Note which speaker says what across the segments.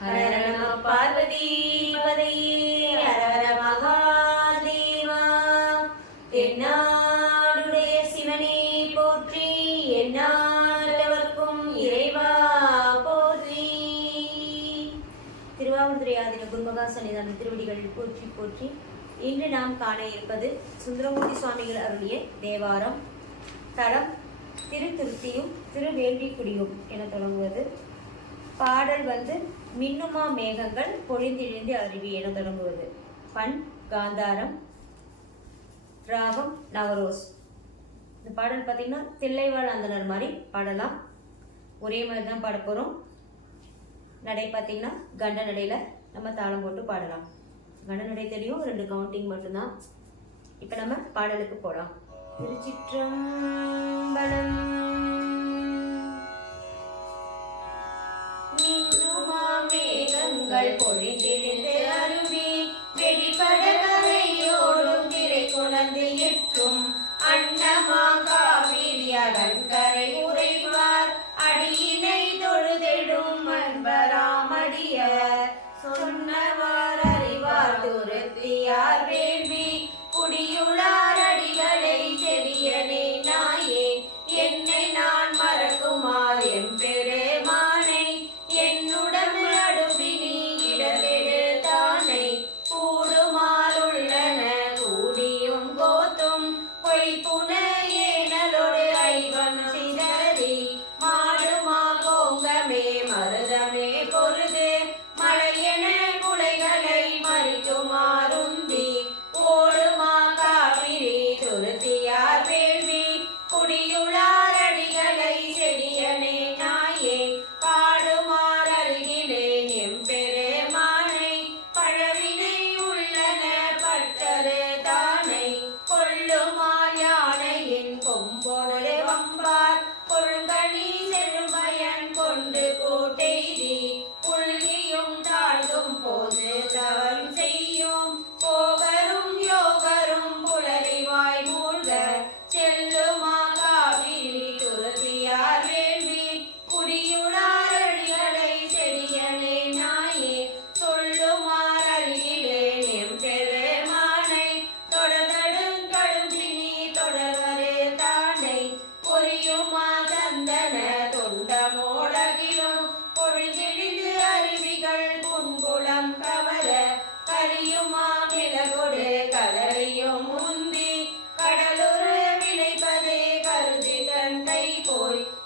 Speaker 1: ஹர நம பார்வதி பதையே ஹர மகாதேவா தென்னாடுடைய சிவனே போற்றி எந்நாட்டவர்க்கும் இறைவா போற்றி திருவாவூர்துறை ஆதின குருமகா சன்னிதான திருவடிகள் போற்றி போற்றி இன்று நாம் காண இருப்பது சுந்தரமூர்த்தி சுவாமிகள் அருளிய தேவாரம் தலம் திருத்துருத்தியும் திருவேள்விக்குடியும் என தொடங்குவது பாடல் வந்து மின்னுமா மேகங்கள் பொழிந்திழிந்து அருவி என தொடங்குவது. பண் காந்தாரம் ராகம் நவரோஸ். இந்த பாடல் பார்த்தீங்கன்னா தில்லைவாழ் அந்தனர் மாதிரி பாடலாம். ஒரே மாதிரி தான் பாட போகிறோம் நடை பார்த்தீங்கன்னா கண்ட நடையில் நம்ம தாளம் போட்டு பாடலாம். கண்ட நடை தெரியும் ரெண்டு கவுண்டிங் மட்டும்தான். இப்போ நம்ம பாடலுக்கு போகலாம் திருச்சிற்றம்பலம் மேகங்கள் பொழிந்திழிந்து அருவி வெடிபட கரையோடும் திரை குணர்ந்து எற்றும் அன்னமா காவிரி அகன்கரை உறைவார். அடியினை தொழுதெடும் அன்பராமடியவர் சொன்னவார் boy.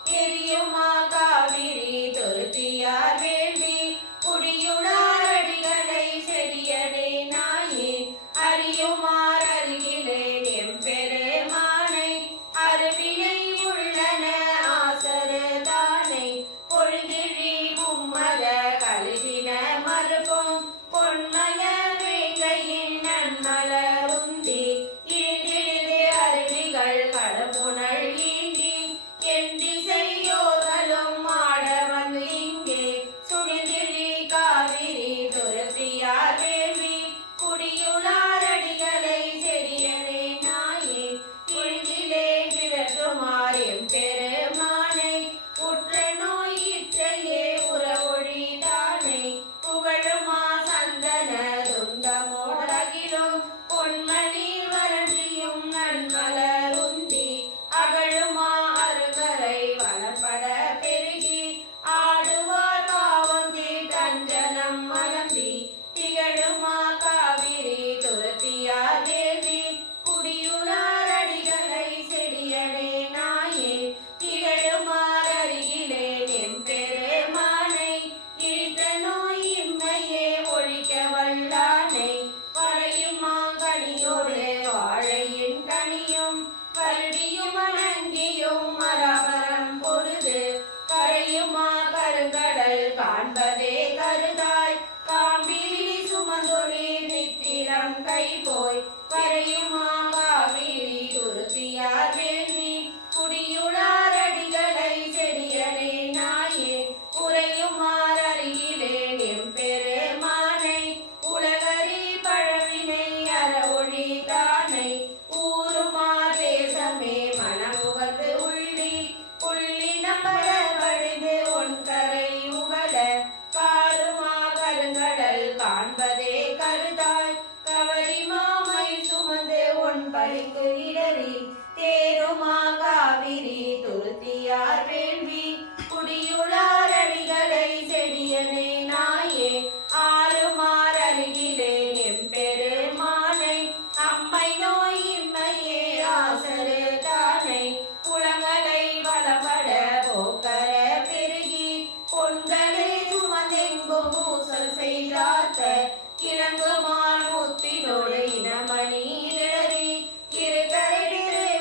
Speaker 1: இறங்குமான் முத்தினோடு இனமணி நிழறி திருக்கரை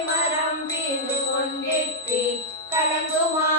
Speaker 2: மரம் பீண்டு கொண்டிருப்பி கலங்குமான்